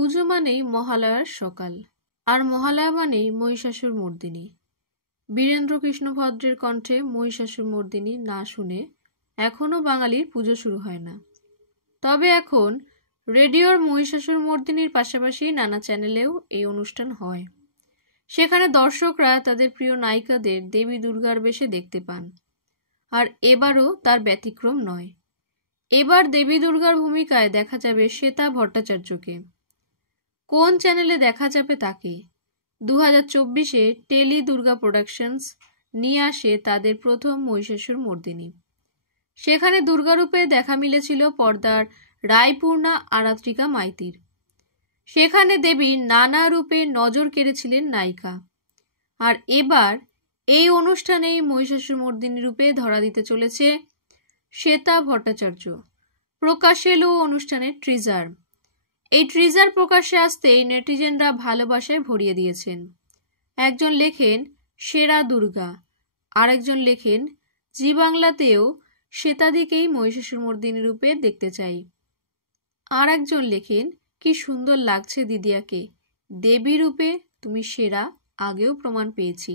পুজো মানেই মহালয়ার সকাল, আর মহালয়া মানেই মহিষাসুর মর্দিনী। বীরেন্দ্রকৃষ্ণ ভদ্রের কণ্ঠে মহিষাসুর মর্দিনী না শুনে এখনও বাঙালির পুজো শুরু হয় না। তবে এখন রেডিওর মহিষাসুর মর্দিনীর পাশাপাশি নানা চ্যানেলেও এই অনুষ্ঠান হয়। সেখানে দর্শকরা তাদের প্রিয় নায়িকাদের দেবী দুর্গার বেশে দেখতে পান। আর এবারও তার ব্যতিক্রম নয়। এবার দেবী দুর্গার ভূমিকায় দেখা যাবে শ্বেতা ভট্টাচার্যকে। কোন চ্যানেলে দেখা যাবে তাকে? 2024-এ টেলি দুর্গা প্রোডাকশনস নিয়ে আসে তাদের প্রথম মহিষাসুর মর্দিনী। সেখানে দুর্গারূপে দেখা মিলেছিল পর্দার রায়পূর্ণা আরাত্রিকা মাইতির। সেখানে দেবী নানা রূপে নজর কেড়েছিলেন নায়িকা। আর এবার এই অনুষ্ঠানেই মহিষাসুর মর্দিনী রূপে ধরা দিতে চলেছে শ্বেতা ভট্টাচার্য। প্রকাশ্যে এলো অনুষ্ঠানের ট্রিজার। এই ট্রিজার প্রকাশ্যে আসতেই নেটিজেনরা ভালোবাসায় ভরিয়ে দিয়েছেন। একজন লেখেন সেরা দুর্গা, আরেকজন লেখেন জি বাংলাতেও শ্বেতাদিকেই মহিষাসুর মর্দিনী রূপে দেখতে চাই। আর একজন লেখেন কি সুন্দর লাগছে দিদিয়াকে, দেবী রূপে তুমি সেরা, আগেও প্রমাণ পেয়েছি।